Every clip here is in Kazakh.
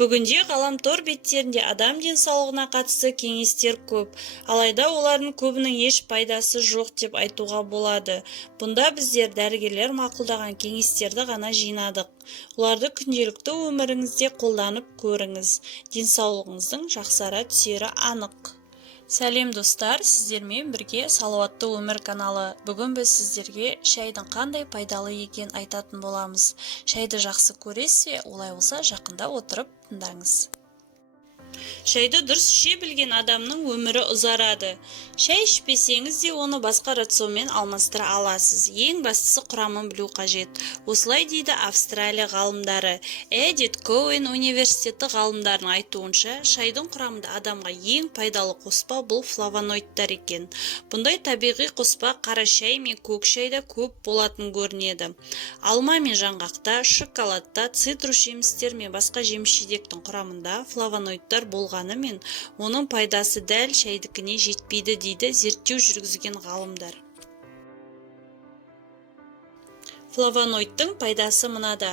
Бүгінде ғаламтор беттерінде адам денсаулығына қатысты кеңестер көп, алайда олардың көбінің еш пайдасы жоқ деп айтуға болады. Бұнда біздер дәрігерлер мақұлдаған кеңестерді ғана жинадық. Оларды күнделікті өміріңізде қолданып көріңіз. Денсаулығыңыздың жақсара түсері анық. Сәлем достар, сіздермен бірге Салауатты өмір каналы. Бүгін біз сіздерге шайдың қандай пайдалы екенін айтатын боламыз. Шайды жақсы көресіз бе? Олай болса жақында отырып тыңдаңыз. Шайды дұрыс іше білген адамның өмірі ұзарады. Шай ішпесеңіз де оны басқа рационмен алмастыра аласыз. Ең бастысы құрамын білу қажет. Осылай дейді Австралия ғалымдары. Эдит Коуэн университеті ғалымдарының айтуынша, шайдың құрамында адамға ең пайдалы қоспа бұл флавоноидтар екен. Бұндай табиғи қоспа қара шай мен көк шайда көп болатын көрінеді. Алма мен жаңғақта, шоколадта, цитрус жемістер мен басқа жеміс-жидектің құрамында флавоноидтар болғанымен, оның пайдасы дәл шайдікіне жетпейді дейді зерттеу жүргізген ғалымдар. Флавоноидтың пайдасы мынада.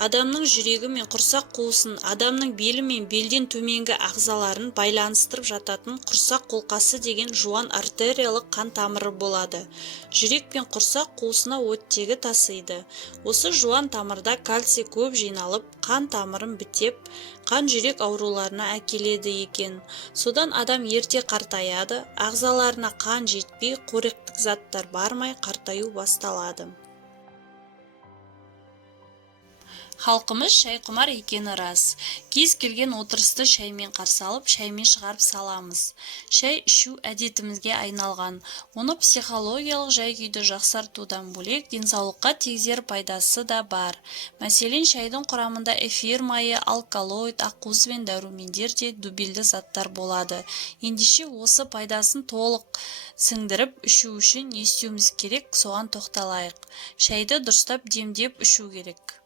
Адамның жүрегі мен құрсақ қуысын, адамның белі мен белден төменгі ағзаларын байланыстырып жататын құрсақ қолқасы деген жуан артериялық қан тамыры болады. Жүрек пен құрсақ қуысына оттегі тасиды. Осы жуан тамырда кальций көп жиналып, қан тамырын бітеп, қан жүрек ауруларына әкеледі екен. Содан адам ерте қартаяды, ағзаларына қан жетпей, қоректік заттар бармай қартаю басталады. Халқымыз шайқұмар екені рас. Кез келген отырысты шаймен қарсы алып, шаймен шығарып саламыз. Шай ішу әдетімізге айналған. Оны психологиялық жай-күйді жақсартудан бөлек денсаулыққа тигізер пайдасы да бар. Мәселен, шайдың құрамында эфир майы, алкалоид, ақуыз бен дәрумендер де дубильді заттар болады. Ендеше осы пайдасын толық сіңдіріп ішу үшін не істеуіміз керек, соған тоқталайық. Шайды дұрыстап демдеп ішу керек.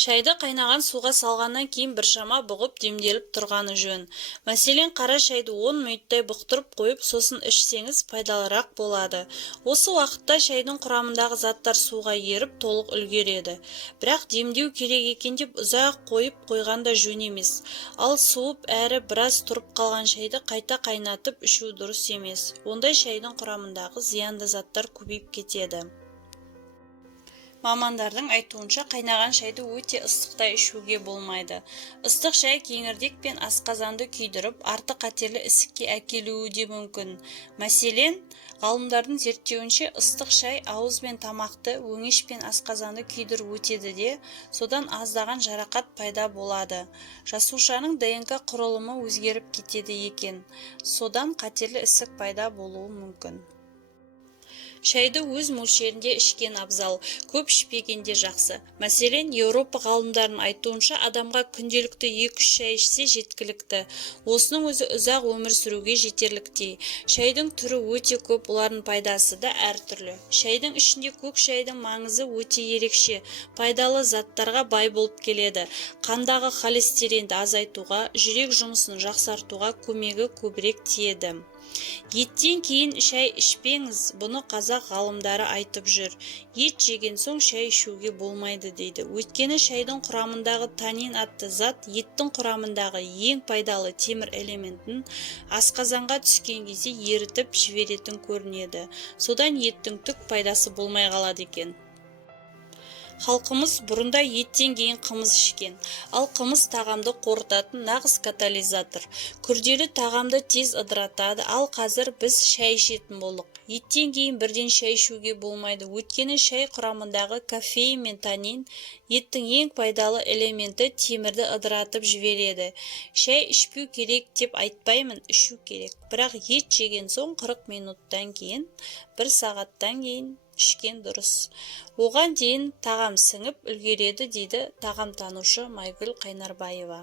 Шайды қайнаған суға салғаннан кейін біршама бұғып демделіп тұрғаны жөн. Мәселен, қара шайды 10 минуттай бұқтырып қойып, сосын ішсеңіз пайдалырақ болады. Осы уақытта шайдың құрамындағы заттар суға еріп толық үлгереді. Бірақ демдеу керек екен деп ұзақ қойып қойғанда жөн емес. Ал суып әрі біраз тұрып қалған шайды қайта қайнатып ішу дұрыс емес. Ондай шайдың құрамындағы зиянды заттар көбейіп кетеді. Мамандардың айтуынша қайнаған шайды өте ыстықта ішуге болмайды. Ыстық шай кеңірдек пен асқазанды күйдіріп, артық қатерлі ісікке әкелуі де мүмкін. Мәселен, ғалымдардың зерттеуінше ыстық шай ауыз бен тамақты, өңеш пен асқазанды күйдіріп өтеді де, содан аздаған жарақат пайда болады. Жасушаның ДНК құрылымы өзгеріп кетеді екен. Содан қатерлі ісік пайда болуы мүмкін. Шайды өз мөлшерінде ішкен абзал, көп ішпегенде жақсы. Мәселен, Еуропа ғалымдарының айтуынша адамға күнделікті 2-3 шай ішсе жеткілікті. Осының өзі ұзақ өмір сүруге жетерліктей. Шайдың түрі өте көп, олардың пайдасы да әртүрлі. Шайдың ішінде көк шайдың маңызы өте ерекше, пайдалы заттарға бай болып келеді. Қандағы холестеринді азайтуға, жүрек жұмысын жақсартуға көмегі көбірек тиеді. Еттен кейін шай ішпеңіз, бұны қазақ ғалымдары айтып жүр. Ет жеген соң шай ішуге болмайды дейді. Өйткені шайдың құрамындағы танин атты зат еттің құрамындағы ең пайдалы темір элементін асқазанға түскен кезде ерітіп жіберетін көрінеді. Содан еттің түк пайдасы болмай қалады екен. Халқымыз бұрында еттен кейін қымыз ішкен. Ал қымыз тағамды қорытатын нағыз катализатор. Күрделі тағамды тез ыдыратады, ал қазір біз шай ішетін болдық. Еттен кейін бірден шай ішуге болмайды. Өйткені шай құрамындағы кофеин мен танин еттің ең пайдалы элементі темірді ыдыратып жібереді. Шай ішпеу керек деп айтпаймын, ішу керек. Бірақ ет жеген соң 40 минуттан кейін, 1 сағаттан кейін ішкен дұрыс. Оған дейін тағам сіңіп үлгереді дейді тағамтанушы Майгүл Қайнарбаева.